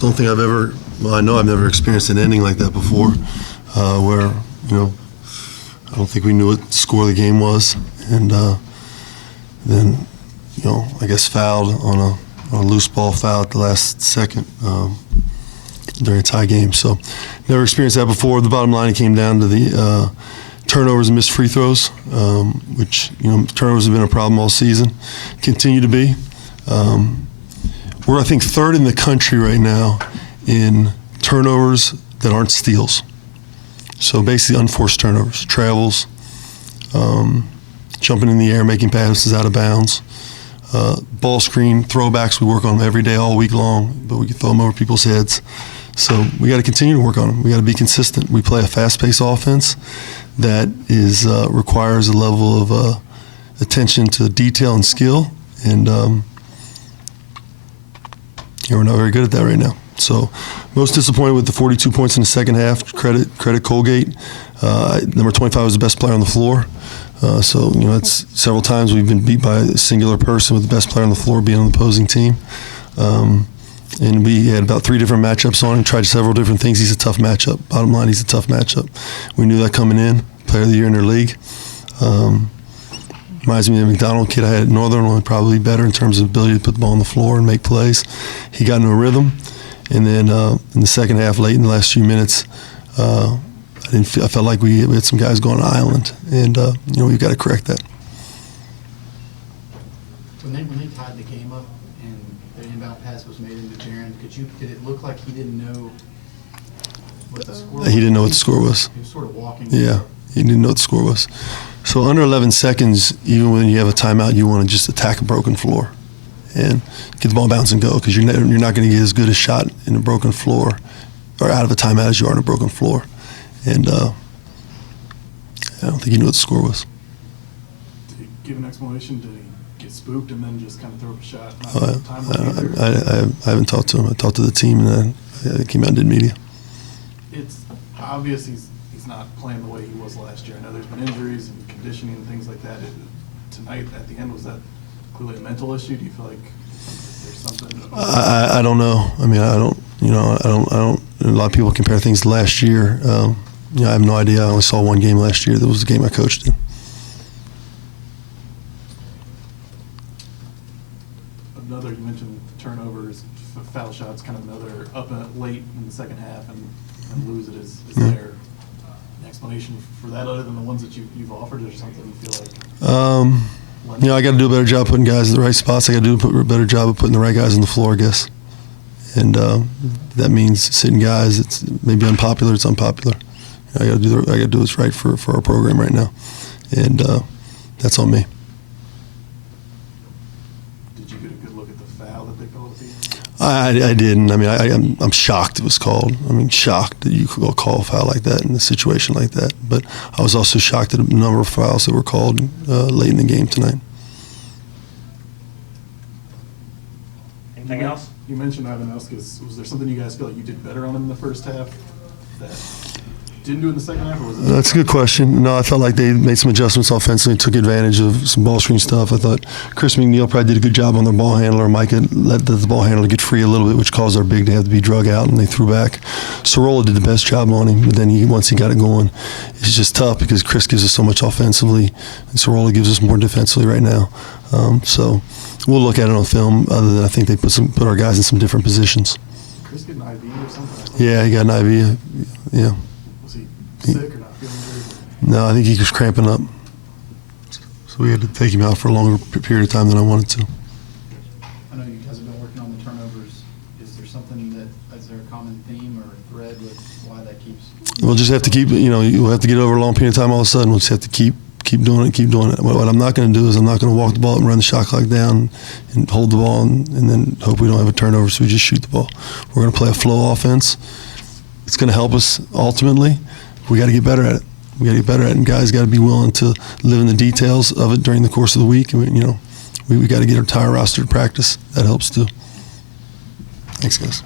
don't think I know I've never experienced an ending like that before, where, I don't think we knew what the score of the game was, and then, I guess fouled on a loose ball foul at the last second during a tie game. So never experienced that before. The bottom line, it came down to the turnovers and missed free throws, which, turnovers have been a problem all season, continue to be. We're, I think, third in the country right now in turnovers that aren't steals. So basically unforced turnovers, travels, jumping in the air, making passes out of bounds, ball screen, throwbacks. We work on them every day, all week long, but we can throw them over people's heads. So we got to continue to work on them. We got to be consistent. We play a fast-paced offense that requires a level of attention to detail and skill, and we're not very good at that right now. So most disappointed with the 42 points in the second half. Credit Colgate. Number 25 was the best player on the floor. So it's several times we've been beat by a singular person with the best player on the floor being on the opposing team. And we had about 3 different matchups on him, tried several different things. He's a tough matchup. Bottom line, he's a tough matchup. We knew that coming in. Player of the year in their league. Reminds me of the McDonald kid I had at Northern, only probably better in terms of ability to put the ball on the floor and make plays. He got into a rhythm, and then in the second half, late in the last few minutes, I felt like we had some guys going to island, and we've got to correct that. When they tied the game up and the inbound pass was made into Brannen, did it look like he didn't know what the score was? He didn't know what the score was. He was sort of walking. Yeah, he didn't know what the score was. So under 11 seconds, even when you have a timeout, you want to just attack a broken floor and get the ball bounce and go, because you're not going to get as good a shot in a broken floor or out of a timeout as you are in a broken floor. And I don't think he knew what the score was. Did he give an explanation? Did he get spooked and then just kind of throw up a shot? I haven't talked to him. I talked to the team, and then I came out and did media. It's obvious he's not playing the way he was last year. I know there's been injuries and conditioning and things like that. Tonight, at the end, was that clearly a mental issue? Do you feel like there's something? I don't know. I mean, I don't. A lot of people compare things to last year. I have no idea. I only saw one game last year. That was the game I coached in. You mentioned turnovers, foul shots, kind of another up late in the second half and lose it. Is there an explanation for that other than the ones that you've offered, or something you feel like? I got to do a better job putting guys in the right spots. I got to do a better job of putting the right guys on the floor, I guess. And that means sitting guys. It's maybe unpopular. It's unpopular. I got to do what's right for our program right now, and that's on me. Did you get a good look at the foul that they called at the end? I didn't. I mean, I'm shocked it was called. I mean, shocked that you could go call a foul like that in a situation like that. But I was also shocked at the number of fouls that were called late in the game tonight. Anything else? You mentioned Ivanauskas. Was there something you guys feel like you did better on him in the first half that didn't do in the second half? Or was it That's a good question. No, I felt like they made some adjustments offensively, took advantage of some ball screen stuff. I thought Chris McNeil probably did a good job on their ball handler. Micah let the ball handler get free a little bit, which caused our big to have to be drug out, and they threw back. Sorolla did the best job on him, but then once he got it going, it's just tough because Chris gives us so much offensively, and Sorolla gives us more defensively right now. So we'll look at it on film, other than I think they put our guys in some different positions. Chris get an IV or something? Yeah, he got an IV. Yeah. Was he sick or not feeling good? No, I think he was cramping up. So we had to take him out for a longer period of time than I wanted to. I know you guys have been working on the turnovers. Is there a common theme or thread with why that keeps? We'll just have to keep, we'll have to get over a long period of time. All of a sudden, we'll just have to keep doing it. What I'm not going to do is I'm not going to walk the ball and run the shot clock down and hold the ball and then hope we don't have a turnover, so we just shoot the ball. We're going to play a flow offense. It's going to help us ultimately. We got to get better at it. And guys got to be willing to live in the details of it during the course of the week. We got to get our entire roster to practice. That helps too. Thanks, guys.